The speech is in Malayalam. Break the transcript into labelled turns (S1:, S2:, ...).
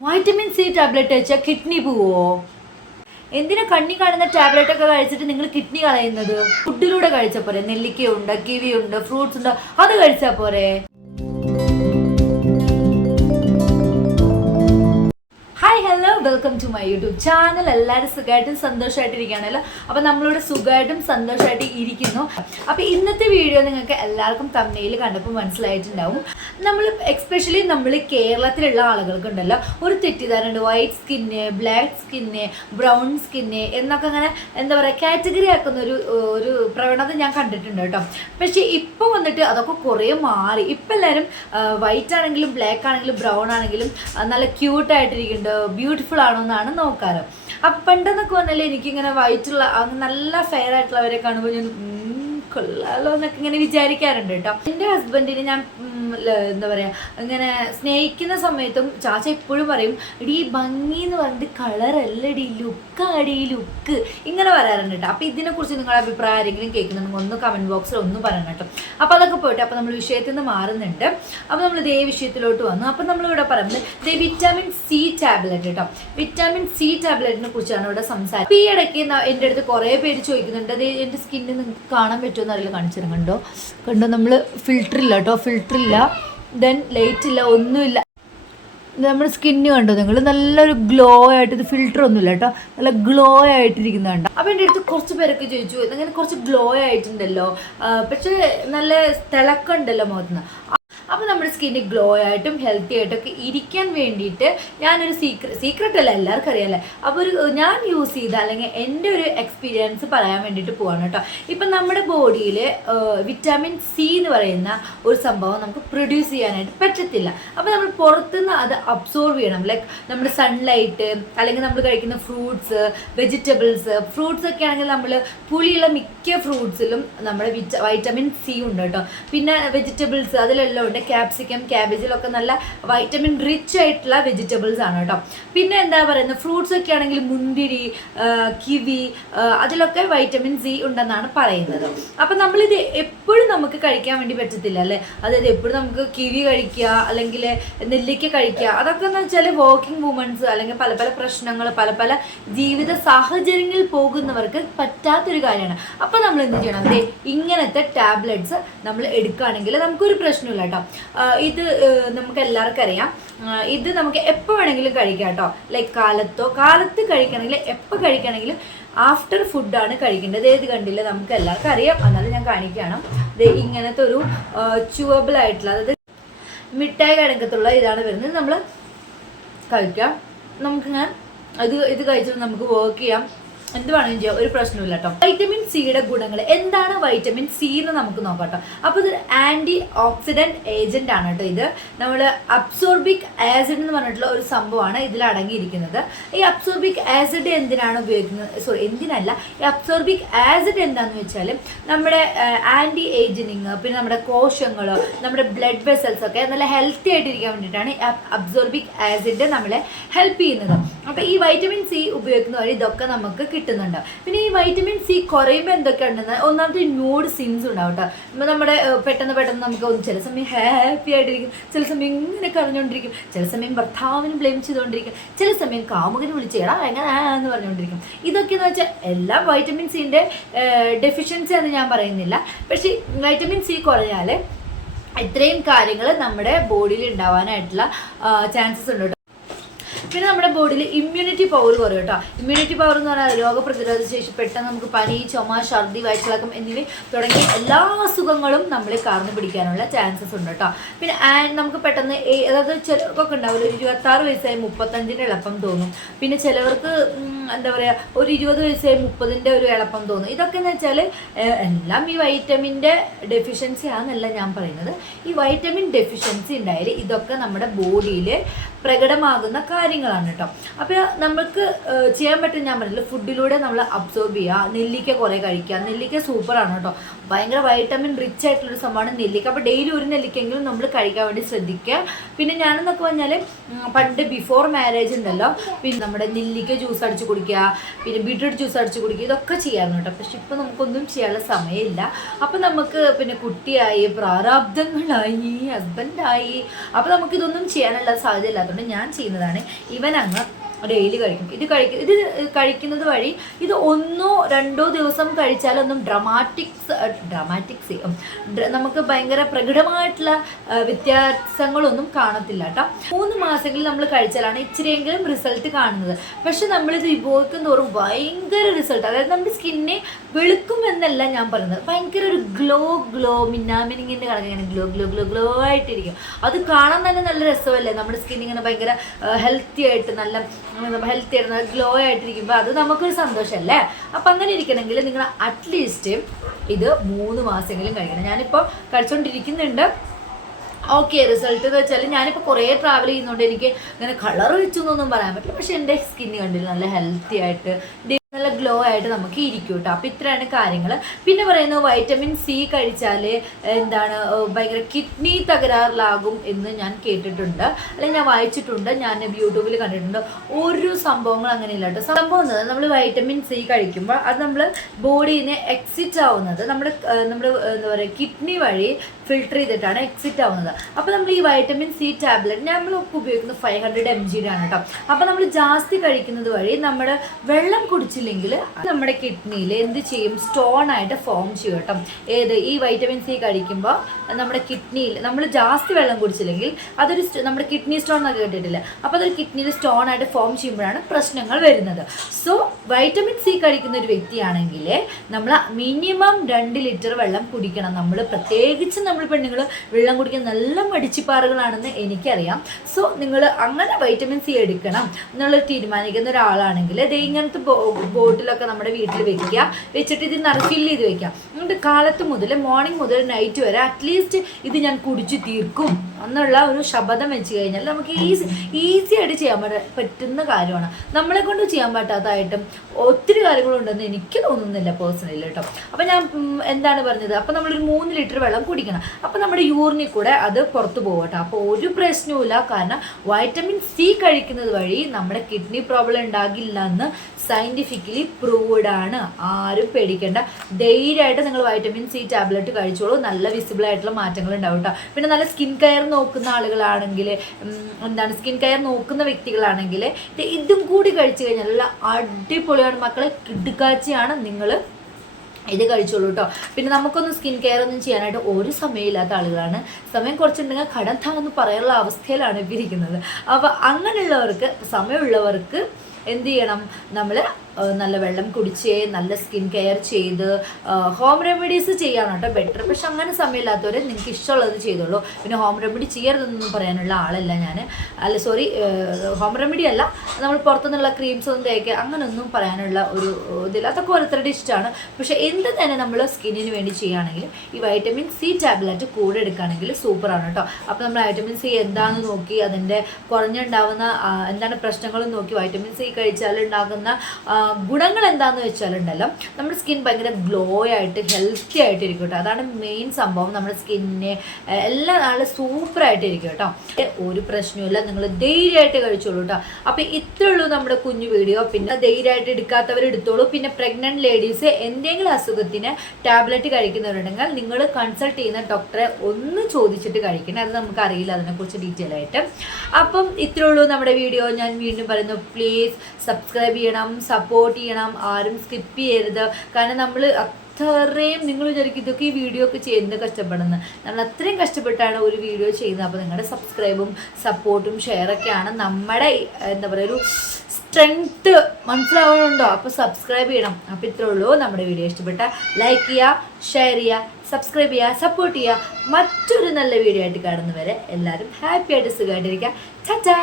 S1: വൈറ്റമിൻ സി ടാബ്ലറ്റ് കഴിച്ചാൽ കിഡ്നി പോവോ? എന്തിനാ കണ്ണി കാണുന്ന ടാബ്ലറ്റ് ഒക്കെ കഴിച്ചിട്ട് നിങ്ങൾ കിഡ്നി കളയുന്നത്? ഫുഡിലൂടെ കഴിച്ചാൽ പോരെ. നെല്ലിക്കയുണ്ട് കിവിയുണ്ട് ഫ്രൂട്ട്സ് ഉണ്ട് അത് കഴിച്ചാൽ പോരെ? Hi hello welcome to my YouTube channel എല്ലാവരും സുഖമായിട്ടും സന്തോഷമായിട്ടിരിക്കുകയാണല്ലോ. അപ്പോൾ നമ്മളിവിടെ സുഖമായിട്ടും സന്തോഷമായിട്ട് ഇരിക്കുന്നു. അപ്പോൾ ഇന്നത്തെ വീഡിയോ നിങ്ങൾക്ക് എല്ലാവർക്കും തമ്മയിൽ കണ്ടപ്പോൾ മനസ്സിലായിട്ടുണ്ടാവും. നമ്മൾ എക്സ്പെഷ്യലി നമ്മൾ കേരളത്തിലുള്ള ആളുകൾക്കുണ്ടല്ലോ. ഒരു തെറ്റിദ്ധാരണ white skin black skin brown skin എന്നൊക്കെ അങ്ങനെ എന്താ പറയുക കാറ്റഗറി ആക്കുന്ന ഒരു ഒരു പ്രവണത ഞാൻ കണ്ടിട്ടുണ്ട് കേട്ടോ. പക്ഷേ ഇപ്പോൾ വന്നിട്ട് അതൊക്കെ കുറേ മാറി. ഇപ്പം എല്ലാവരും വൈറ്റ് ആണെങ്കിലും ബ്ലാക്ക് ആണെങ്കിലും ബ്രൗൺ ആണെങ്കിലും നല്ല ക്യൂട്ടായിട്ടിരിക്കുന്നുണ്ട് ബ്യൂട്ടിഫുൾ ആണോ എന്നാണ് നോക്കാറ്. അപ്പം പണ്ടെന്നൊക്കെ പറഞ്ഞാൽ എനിക്കിങ്ങനെ വൈറ്റുള്ള നല്ല ഫെയർ ആയിട്ടുള്ളവരെ കാണുമ്പോൾ ഞാൻ കൊള്ളാലോ എന്നൊക്കെ ഇങ്ങനെ വിചാരിക്കാറുണ്ട് കേട്ടോ എന്റെ ഹസ്ബൻഡിന് ഞാൻ എന്താ പറയുക ഇങ്ങനെ സ്നേഹിക്കുന്ന സമയത്തും ചാച്ച എപ്പോഴും പറയും എടീ ഭംഗി എന്ന് പറഞ്ഞിട്ട് കളറല്ലടി ലുക്കാടി ലുക്ക്. ഇങ്ങനെ പറയാറുണ്ട് കേട്ടോ. അപ്പോൾ ഇതിനെക്കുറിച്ച് നിങ്ങളുടെ അഭിപ്രായം ആരെങ്കിലും കേൾക്കുന്നുണ്ടെങ്കിൽ ഒന്ന് കമന്റ് ബോക്സിൽ ഒന്ന് പറയണം കേട്ടോ. അപ്പൊ അതൊക്കെ പോയിട്ട് അപ്പൊ നമ്മൾ വിഷയത്തിൽ നിന്ന് മാറുന്നുണ്ട്. അപ്പൊ നമ്മൾ ഇതേ വിഷയത്തിലോട്ട് വന്നു. അപ്പോൾ നമ്മളിവിടെ പറയുന്നത് ഇതേ വിറ്റാമിൻ സി ടാബ്ലറ്റ് കേട്ടോ. വിറ്റാമിൻ സി ടാബ്ലറ്റിനെ കുറിച്ചാണ് ഇവിടെ സംസാരിക്കുന്നത് ഈ ഇടയ്ക്ക് എന്റെ അടുത്ത് കുറേ പേര് ചോദിക്കുന്നുണ്ട്. അത് എന്റെ സ്കിന്നിൽ നിങ്ങൾക്ക് കാണാൻ പറ്റുമോ എന്നറിയില്ല കാണിച്ചിരുന്നുണ്ടോ കണ്ടോ? നമ്മൾ ഇല്ല കേട്ടോ. ഫിൽറ്റർ ഇല്ല. ദെൻ ലൈറ്റ് ഇല്ല ഒന്നുമില്ല. നമ്മുടെ സ്കിന്ന് കണ്ടോ നിങ്ങൾ നല്ലൊരു ഗ്ലോ ആയിട്ട് ഇത് ഫിൽറ്റർ ഒന്നുമില്ല കേട്ടോ. നല്ല ഗ്ലോ ആയിട്ടിരിക്കുന്നുണ്ട് അപ്പം എന്റെ അടുത്ത് കുറച്ച് പേരൊക്കെ ചോദിച്ചു അങ്ങനെ കുറച്ച് ഗ്ലോ ആയിട്ടുണ്ടല്ലോ? പക്ഷേ നല്ല തിളക്കം ഉണ്ടല്ലോ മുഖത്തുനിന്ന് അപ്പോൾ നമ്മുടെ സ്കിന്ന് ഗ്ലോ ആയിട്ടും ഹെൽത്തി ആയിട്ടൊക്കെ ഇരിക്കാൻ വേണ്ടിയിട്ട് ഞാനൊരു സീക്രട്ട് സീക്രട്ട് അല്ല എല്ലാവർക്കും അറിയാമല്ലേ അപ്പോൾ ഒരു ഞാൻ യൂസ് ചെയ്ത അല്ലെങ്കിൽ എന്റെ ഒരു എക്സ്പീരിയൻസ് പറയാൻ വേണ്ടിയിട്ട് പോവാണ് കേട്ടോ. ഇപ്പം നമ്മുടെ ബോഡിയിൽ വിറ്റാമിൻ സി എന്ന് പറയുന്ന ഒരു സംഭവം നമുക്ക് പ്രൊഡ്യൂസ് ചെയ്യാനായിട്ട് പറ്റത്തില്ല. അപ്പോൾ നമ്മൾ പുറത്തുനിന്ന് അത് അബ്സോർവ് ചെയ്യണം. ലൈക്ക് നമ്മുടെ സൺലൈറ്റ് അല്ലെങ്കിൽ നമ്മൾ കഴിക്കുന്ന ഫ്രൂട്ട്സ് വെജിറ്റബിൾസ് ഫ്രൂട്ട്സ് ഒക്കെ ആണെങ്കിൽ നമ്മൾ പുളിയുള്ള മിക്ക ഫ്രൂട്ട്സിലും നമ്മുടെ വിറ്റ വൈറ്റമിൻ സി ഉണ്ട് കേട്ടോ. പിന്നെ വെജിറ്റബിൾസ് അതിലെല്ലാം ഉണ്ട്. ക്യാപ്സിക്കം ക്യാബേജിലൊക്കെ നല്ല വൈറ്റമിൻ റിച്ച് ആയിട്ടുള്ള വെജിറ്റബിൾസ് ആണ് കേട്ടോ പിന്നെ എന്താ പറയുന്നത്? ഫ്രൂട്ട്സ് ഒക്കെ ആണെങ്കിൽ മുന്തിരി കിവി അതിലൊക്കെ വൈറ്റമിൻ സി ഉണ്ടെന്നാണ് പറയുന്നത്. അപ്പം നമ്മളിത് എപ്പോഴും നമുക്ക് കഴിക്കാൻ വേണ്ടി പറ്റത്തില്ല അല്ലേ? അതായത് എപ്പോഴും നമുക്ക് കിവി കഴിക്കുക അല്ലെങ്കിൽ നെല്ലിക്ക കഴിക്കുക അതൊക്കെ എന്ന് വെച്ചാൽ വർക്കിംഗ് വുമൻസ് അല്ലെങ്കിൽ പല പല പ്രശ്നങ്ങൾ പല പല ജീവിത സാഹചര്യങ്ങളിൽ പോകുന്നവർക്ക് പറ്റാത്തൊരു കാര്യമാണ്. അപ്പം നമ്മൾ എന്ത് ചെയ്യണം? ദേ ഇങ്ങനത്തെ ടാബ്ലറ്റ്സ് നമ്മൾ എടുക്കുകയാണെങ്കിൽ നമുക്കൊരു പ്രശ്നമില്ല കേട്ടോ ഇത് നമുക്ക് എല്ലാവർക്കും അറിയാം. ഇത് നമുക്ക് എപ്പോൾ വേണമെങ്കിലും കഴിക്കാം കേട്ടോ. ലൈക്ക് കാലത്തോ കാലത്ത് കഴിക്കണമെങ്കിൽ എപ്പോൾ കഴിക്കണമെങ്കിലും ആഫ്റ്റർ ഫുഡാണ് കഴിക്കേണ്ടത്. ഏത് കണ്ടില്ല? നമുക്ക് എല്ലാവർക്കും അറിയാം. എന്നാലും ഞാൻ കാണിക്കുകയാണ്. ഇത് ഇങ്ങനത്തെ ഒരു ച്യൂവബിൾ ആയിട്ടുള്ള അതായത് മിഠായി കണക്കത്തുള്ള ഇതാണ് വരുന്നത്. നമ്മൾ കഴിക്കാം. നമുക്കിങ്ങനെ ഇത് ഇത് കഴിച്ചിട്ട് നമുക്ക് വർക്ക് ചെയ്യാം. എന്ത് വേണമെങ്കിലും ചെയ്യാം. ഒരു പ്രശ്നമില്ല കേട്ടോ. വൈറ്റമിൻ സിയുടെ ഗുണങ്ങൾ എന്താണ് വൈറ്റമിൻ സി എന്ന് നമുക്ക് നോക്കാം കേട്ടോ. അപ്പോൾ ഇത് ആന്റി ഓക്സിഡന്റ് ഏജന്റ് ആണ് കേട്ടോ ഇത്. നമ്മൾ അബ്സോർബിക് ആസിഡ് എന്ന് പറഞ്ഞിട്ടുള്ള ഒരു സംഭവമാണ് ഇതിൽ അടങ്ങിയിരിക്കുന്നത്. ഈ അബ്സോർബിക് ആസിഡ് എന്തിനാണ് ഉപയോഗിക്കുന്നത്? സോറി എന്തിനല്ല. ഈ അബ്സോർബിക് ആസിഡ് എന്താണെന്ന് വെച്ചാൽ നമ്മുടെ ആന്റി ഏജിനിങ് പിന്നെ നമ്മുടെ കോശങ്ങൾ നമ്മുടെ ബ്ലഡ് വെസൽസ് ഒക്കെ നല്ല ഹെൽത്തി ആയിട്ടിരിക്കാൻ വേണ്ടിയിട്ടാണ് അബ്സോർബിക് ആസിഡ് നമ്മളെ ഹെൽപ്പ് ചെയ്യുന്നത്. അപ്പോൾ ഈ വൈറ്റമിൻ സി ഉപയോഗിക്കുന്ന വഴി ഇതൊക്കെ നമുക്ക് കിട്ടുന്നുണ്ട്. പിന്നെ ഈ വൈറ്റമിൻ സി കുറയുമ്പോൾ എന്തൊക്കെ ഒന്നാമത്തെ ന്യൂഡ് സിൻസ് ഉണ്ടാവും കേട്ടോ നമ്മുടെ പെട്ടെന്ന് പെട്ടെന്ന് നമുക്ക് ചില സമയം ഹാപ്പി ആയിട്ടിരിക്കും. ചില സമയം ഇങ്ങനെ കറിഞ്ഞുകൊണ്ടിരിക്കും ചില സമയം ഭർത്താവിന് ബ്ലെയിം ചെയ്തുകൊണ്ടിരിക്കും ചില സമയം കാമുകന് വിളിച്ച് എടാ എങ്ങനെ എന്ന് പറഞ്ഞുകൊണ്ടിരിക്കും ഇതൊക്കെ എന്ന് വെച്ചാൽ എല്ലാം വൈറ്റമിൻ സിന്റെ ഡെഫിഷ്യൻസി എന്ന് ഞാൻ പറയുന്നില്ല. പക്ഷേ വൈറ്റമിൻ സി കുറഞ്ഞാൽ ഇത്രയും കാര്യങ്ങൾ നമ്മുടെ ബോഡിയിൽ ഉണ്ടാവാനായിട്ടുള്ള ചാൻസസ് ഉണ്ട് പിന്നെ നമ്മുടെ ബോഡിയിൽ ഇമ്മ്യൂണിറ്റി പവർ കുറയും കേട്ടോ. ഇമ്മ്യൂണിറ്റി പവർ എന്ന് പറഞ്ഞാൽ രോഗപ്രതിരോധ ശേഷി പെട്ടെന്ന് നമുക്ക് പനി ചുമ ഛർദി വയറ്റിളക്കം എന്നിവ തുടങ്ങിയ എല്ലാ അസുഖങ്ങളും നമ്മളെ കാർന്നു പിടിക്കാനുള്ള ചാൻസസ് ഉണ്ട് കേട്ടോ. പിന്നെ നമുക്ക് പെട്ടെന്ന് അതായത് ചിലർക്കൊക്കെ ഉണ്ടാവില്ല ഒരു ഇരുപത്താറ് വയസ്സായി മുപ്പത്തഞ്ചിന്റെ എളുപ്പം തോന്നും. പിന്നെ ചിലവർക്ക് എന്താ പറയുക ഒരു ഇരുപത് വയസ്സായി മുപ്പതിന്റെ ഒരു എളുപ്പം തോന്നും. ഇതൊക്കെ എന്ന് വെച്ചാൽ എല്ലാം ഈ വൈറ്റമിന്റെ ഡെഫിഷ്യൻസി ആണെന്നല്ല ഞാൻ പറയുന്നത്. ഈ വൈറ്റമിൻ ഡെഫിഷ്യൻസി ഉണ്ടായാൽ ഇതൊക്കെ നമ്മുടെ ബോഡിയിൽ പ്രകടമാകുന്ന കാര്യങ്ങളാണ് കേട്ടോ അപ്പോൾ നമുക്ക് ചെയ്യാൻ പറ്റും ഞാൻ പറഞ്ഞില്ല ഫുഡിലൂടെ നമ്മൾ അബ്സോർബ് ചെയ്യുക നെല്ലിക്ക കുറേ കഴിക്കുക. നെല്ലിക്ക സൂപ്പറാണ് കേട്ടോ ഭയങ്കര വൈറ്റമിൻ റിച്ച് ആയിട്ടുള്ളൊരു സംഭവമാണ് നെല്ലിക്ക. അപ്പോൾ ഡെയിലി ഒരു നെല്ലിക്കെങ്കിലും നമ്മൾ കഴിക്കാൻ വേണ്ടി ശ്രദ്ധിക്കുക. പിന്നെ ഞാനെന്നൊക്കെ പറഞ്ഞാൽ പണ്ട് ബിഫോർ മാരേജ് ഉണ്ടല്ലോ പിന്നെ നമ്മുടെ നെല്ലിക്ക ജ്യൂസ് അടിച്ച് കുടിക്കുക പിന്നെ ബീട്രൂട്ട് ജ്യൂസ് അടിച്ച് കുടിക്കുക ഇതൊക്കെ ചെയ്യാറുണ്ട് കേട്ടോ. പക്ഷെ ഇപ്പം നമുക്കൊന്നും ചെയ്യാനുള്ള സമയമില്ല. അപ്പം നമുക്ക് പിന്നെ കുട്ടിയായി പ്രാരാബ്ദങ്ങളായി ഹസ്ബൻഡായി അപ്പം നമുക്കിതൊന്നും ചെയ്യാനുള്ള സാധ്യത ഇല്ലാത്തതുകൊണ്ട് ഞാൻ ചെയ്യുന്നതാണ്. ഇവൻ അങ്ങ് ഡെയിലി കഴിക്കും. ഇത് കഴിക്കും ഇത് കഴിക്കുന്നത് വഴി ഇത് ഒന്നോ രണ്ടോ ദിവസം കഴിച്ചാലൊന്നും ഡ്രമാറ്റിക്സ് ഡ്രമാറ്റിക്സ് നമുക്ക് ഭയങ്കര പ്രകടമായിട്ടുള്ള വ്യത്യാസങ്ങളൊന്നും കാണത്തില്ല കേട്ടോ. മൂന്ന് മാസങ്ങളിൽ നമ്മൾ കഴിച്ചാലാണ് ഇച്ചിരിയെങ്കിലും റിസൾട്ട് കാണുന്നത്. പക്ഷെ നമ്മളിത് ഉപയോഗിക്കും തോറും ഭയങ്കര റിസൾട്ട് അതായത് നമ്മുടെ സ്കിന്നെ വെളുക്കും എന്നല്ല ഞാൻ പറയുന്നത്. ഭയങ്കര ഒരു ഗ്ലോ ഗ്ലോ മിന്നാമിനിങ്ങിന്റെ കണക്കിങ്ങനെ ഗ്ലോ ഗ്ലോ ഗ്ലോ ഗ്ലോ ആയിട്ടിരിക്കും. അത് കാണാൻ തന്നെ നല്ല രസമല്ലേ? നമ്മുടെ സ്കിന്നിങ്ങനെ ഭയങ്കര ഹെൽത്തി ആയിട്ട് നല്ല ഹെൽത്തി ആയിരുന്നു ഗ്ലോ ആയിട്ടിരിക്കുമ്പോൾ അത് നമുക്കൊരു സന്തോഷമല്ലേ അപ്പം അങ്ങനെ ഇരിക്കണമെങ്കിൽ നിങ്ങൾ അറ്റ്ലീസ്റ്റ് ഇത് മൂന്ന് മാസമെങ്കിലും കഴിക്കണം. ഞാനിപ്പോൾ കഴിച്ചുകൊണ്ടിരിക്കുന്നുണ്ട് ഓക്കെ റിസൾട്ട് എന്ന് വെച്ചാൽ ഞാനിപ്പോൾ കുറേ ട്രാവൽ ചെയ്യുന്നതുകൊണ്ട് എനിക്ക് അങ്ങനെ കളർ വെച്ചു എന്നൊന്നും പറയാൻ പറ്റില്ല. പക്ഷെ എന്റെ സ്കിന്ന് കണ്ടില്ല നല്ല ഹെൽത്തി ആയിട്ട് നല്ല ഗ്ലോ ആയിട്ട് നമുക്ക് ഇരിക്കും കേട്ടോ അപ്പോൾ ഇത്രയാണ് കാര്യങ്ങൾ പിന്നെ പറയുന്നത് വൈറ്റമിൻ സി കഴിച്ചാൽ എന്താണ് ഭയങ്കര കിഡ്നി തകരാറിലാകും എന്ന് ഞാൻ കേട്ടിട്ടുണ്ട്. അല്ലെങ്കിൽ ഞാൻ വായിച്ചിട്ടുണ്ട് ഞാൻ യൂട്യൂബിൽ കണ്ടിട്ടുണ്ട്. ഒരു സംഭവങ്ങൾ അങ്ങനെയില്ല കേട്ടോ സംഭവം എന്നത് നമ്മൾ വൈറ്റമിൻ സി കഴിക്കുമ്പോൾ അത് നമ്മൾ നിന്ന് എക്സിറ്റ് ആവുന്നത് നമ്മുടെ നമ്മൾ നമ്മുടെ എന്താ പറയുക കിഡ്നി വഴി ഫിൽട്ടർ ചെയ്തിട്ടാണ് എക്സിറ്റ് ആവുന്നത്. അപ്പോൾ നമ്മൾ ഈ വൈറ്റമിൻ സി ടാബ്ലറ്റ് നമ്മൾ ഉപയോഗിക്കുന്നത് ഫൈവ് ഹൺഡ്രഡ് എം ജിയുടെ ആണ് കേട്ടോ അപ്പോൾ നമ്മൾ ജാസ്തി കഴിക്കുന്നത് വഴി നമ്മുടെ വെള്ളം കുടിച്ചില്ലെങ്കിൽ നമ്മുടെ കിഡ്നിയിൽ എന്ത് ചെയ്യും? സ്റ്റോൺ ആയിട്ട് ഫോം ചെയ്യും കേട്ടോ. ഏത്? ഈ വൈറ്റമിൻ സി കഴിക്കുമ്പോൾ നമ്മുടെ കിഡ്നിയിൽ നമ്മൾ ജാസ്തി വെള്ളം കുടിച്ചില്ലെങ്കിൽ അതൊരു നമ്മുടെ കിഡ്നി സ്റ്റോൺ എന്നൊക്കെ കേട്ടിട്ടില്ല? അപ്പോൾ അതൊരു കിഡ്നിയിൽ സ്റ്റോൺ ആയിട്ട് ഫോം ചെയ്യുമ്പോഴാണ് പ്രശ്നങ്ങൾ വരുന്നത്. സോ വൈറ്റമിൻ സി കഴിക്കുന്ന ഒരു വ്യക്തിയാണെങ്കിൽ നമ്മൾ മിനിമം രണ്ട് ലിറ്റർ വെള്ളം കുടിക്കണം. നമ്മൾ പ്രത്യേകിച്ച് നമ്മൾ പെണ്ണുങ്ങൾ വെള്ളം കുടിക്കാൻ നല്ല മടിച്ചിപ്പാറുകളാണെന്ന് എനിക്കറിയാം. സോ നിങ്ങൾ അങ്ങനെ വൈറ്റമിൻ സി എടുക്കണം. എന്നുള്ളത് തീരുമാനിക്കുന്ന ഒരാളാണെങ്കിൽ ദേ ഇങ്ങനത്തെ ബോട്ടിലൊക്കെ നമ്മുടെ വീട്ടിൽ വെക്കുക. വെച്ചിട്ട് ഇത് നിറ ഫില്ല് ചെയ്ത് വെക്കാം എന്നിട്ട് കാലത്ത് മുതൽ മോർണിംഗ് മുതൽ നൈറ്റ് വരെ അറ്റ്ലീസ്റ്റ് ഇത് ഞാൻ കുടിച്ച് തീർക്കും. എന്നുള്ള ഒരു ശബദം വെച്ച് കഴിഞ്ഞാൽ നമുക്ക് ഈസി ഈസി ആയിട്ട് ചെയ്യാൻ പറ്റുന്ന കാര്യമാണ്. നമ്മളെ കൊണ്ട് ചെയ്യാൻ പറ്റാത്തതായിട്ടും ഒത്തിരി കാര്യങ്ങളുണ്ടെന്ന് എനിക്ക് തോന്നുന്നില്ല പേഴ്സണലി കേട്ടോ അപ്പം ഞാൻ എന്താണ് പറഞ്ഞത്? അപ്പം നമ്മളൊരു മൂന്ന് ലിറ്റർ വെള്ളം കുടിക്കണം. അപ്പം നമ്മുടെ യൂറിനിൽ കൂടെ അത് പുറത്തു പോകട്ടെ കേട്ടോ. അപ്പോൾ ഒരു പ്രശ്നവുമില്ല കാരണം വൈറ്റമിൻ സി കഴിക്കുന്നത് വഴി നമ്മുടെ കിഡ്നി പ്രോബ്ലം ഉണ്ടാകില്ല എന്ന് സയന്റിഫിക്കലി പ്രൂവ്ഡ് ആണ്. ആരും പേടിക്കേണ്ട. ധൈര്യമായിട്ട് നിങ്ങൾ വൈറ്റമിൻ സി ടാബ്ലറ്റ് കഴിച്ചോളൂ. നല്ല വിസിബിൾ ആയിട്ടുള്ള മാറ്റങ്ങൾ ഉണ്ടാവും കേട്ടോ പിന്നെ നല്ല സ്കിൻ കെയർ നോക്കുന്ന ആളുകളാണെങ്കിൽ എന്താണ് സ്കിൻ കെയർ നോക്കുന്ന വ്യക്തികളാണെങ്കിൽ ഇതും കൂടി കഴിച്ചു കഴിഞ്ഞാൽ നല്ല അടിപൊളിയാണ്. മക്കളെ കിടുക്കാച്ചിയാണ് നിങ്ങൾ ഇത് കഴിച്ചോളൂ കേട്ടോ പിന്നെ നമുക്കൊന്നും സ്കിൻ കെയർ ഒന്നും ചെയ്യാനായിട്ട് ഒരു സമയമില്ലാത്ത ആളുകളാണ്. സമയം കുറച്ചുണ്ടെങ്കിൽ കടം താങ്ങെന്ന് പറയാനുള്ള അവസ്ഥയിലാണ് ഇരിക്കുന്നത് അപ്പോൾ അങ്ങനെയുള്ളവർക്ക് സമയമുള്ളവർക്ക് എന്ത് ചെയ്യണം? നമ്മൾ നല്ല വെള്ളം കുടിച്ച് നല്ല സ്കിൻ കെയർ ചെയ്ത് ഹോം റെമഡീസ് ചെയ്യാൻ കേട്ടോ ബെറ്റർ പക്ഷെ അങ്ങനെ സമയമില്ലാത്തവർ നിങ്ങൾക്ക് ഇഷ്ടമുള്ളത് ചെയ്തോളൂ. പിന്നെ ഹോം റെമഡി ചെയ്യരുതെന്നൊന്നും പറയാനുള്ള ആളല്ല ഞാൻ അല്ല സോറി ഹോം റെമഡി അല്ല. നമ്മൾ പുറത്തുനിന്നുള്ള ക്രീംസ് ഒന്നും തേക്കുക അങ്ങനെയൊന്നും പറയാനുള്ള ഒരു ഇതില്ല. അതൊക്കെ ഓരോരുത്തരുടെ ഇഷ്ടമാണ്. പക്ഷെ എന്ത് തന്നെ നമ്മൾ സ്കിന്നിന് വേണ്ടി ചെയ്യുകയാണെങ്കിൽ ഈ വൈറ്റമിൻ സി ടാബ്ലറ്റ് കൂടെ എടുക്കുകയാണെങ്കിൽ സൂപ്പറാണ് കേട്ടോ. അപ്പോൾ നമ്മൾ വൈറ്റമിൻ സി എന്താണെന്ന് നോക്കി അതിന്റെ കുറഞ്ഞുണ്ടാവുന്ന എന്താണ് പ്രശ്നങ്ങളും നോക്കി വൈറ്റമിൻ സി കഴിച്ചാൽ ഉണ്ടാകുന്ന ഗുണങ്ങൾ എന്താണെന്ന് വെച്ചാലുണ്ടല്ലോ നമ്മുടെ സ്കിൻ ഭയങ്കര ഗ്ലോ ആയിട്ട് ഹെൽത്തി ആയിട്ട് ഇരിക്കും കേട്ടോ. അതാണ് മെയിൻ സംഭവം നമ്മുടെ സ്കിന്നിനെ എല്ലാ നല്ല സൂപ്പറായിട്ട് ഇരിക്കും കേട്ടോ. ഒരു പ്രശ്നമില്ല നിങ്ങൾ ധൈര്യമായിട്ട് കഴിച്ചോളൂ കേട്ടോ. അപ്പോൾ ഇത്രേ ഉള്ളൂ നമ്മുടെ കുഞ്ഞു വീഡിയോ പിന്നെ ധൈര്യമായിട്ട് എടുക്കാത്തവർ എടുത്തോളൂ. പിന്നെ പ്രഗ്നന്റ് ലേഡീസ് എന്തെങ്കിലും അസുഖത്തിന് ടാബ്ലറ്റ് കഴിക്കുന്നവരുണ്ടെങ്കിൽ നിങ്ങൾ കൺസൾട്ട് ചെയ്യുന്ന ഡോക്ടറെ ഒന്ന് ചോദിച്ചിട്ട് കഴിക്കണം. അത് നമുക്ക് അറിയില്ല അതിനെക്കുറിച്ച് ഡീറ്റെയിൽ ആയിട്ട്. അപ്പം ഇത്രേ ഉള്ളൂ നമ്മുടെ വീഡിയോ ഞാൻ വീണ്ടും പറയുന്നു പ്ലീസ് സബ്സ്ക്രൈബ് ചെയ്യണം സപ്പോർട്ട് ചെയ്യണം ആരും സ്കിപ്പ് ചെയ്യരുത്. കാരണം നമ്മൾ അത്രയും നിങ്ങൾ വിചാരിക്കും ഇതൊക്കെ ഈ വീഡിയോ ഒക്കെ ചെയ്യുന്നത് കഷ്ടപ്പെടുന്നത്. നമ്മൾ അത്രയും കഷ്ടപ്പെട്ടാണ് ഒരു വീഡിയോ ചെയ്യുന്നത്. അപ്പോൾ നിങ്ങളുടെ സബ്സ്ക്രൈബും സപ്പോർട്ടും ഷെയറൊക്കെയാണ് നമ്മുടെ എന്താ പറയുക ഒരു സ്ട്രെങ്ത് മനസ്സിലാവുന്നുണ്ടോ അപ്പോൾ സബ്സ്ക്രൈബ് ചെയ്യണം. അപ്പോൾ ഇത്രേ ഉള്ളൂ. നമ്മുടെ വീഡിയോ ഇഷ്ടപ്പെട്ട ലൈക്ക് ചെയ്യുക ഷെയർ ചെയ്യുക സബ്സ്ക്രൈബ് ചെയ്യുക സപ്പോർട്ട് ചെയ്യുക. മറ്റൊരു നല്ല വീഡിയോ ആയിട്ട് കാണുന്നവരെ എല്ലാവരും ഹാപ്പി ആയിട്ട് സുഖമായിട്ടിരിക്കുക. ചാ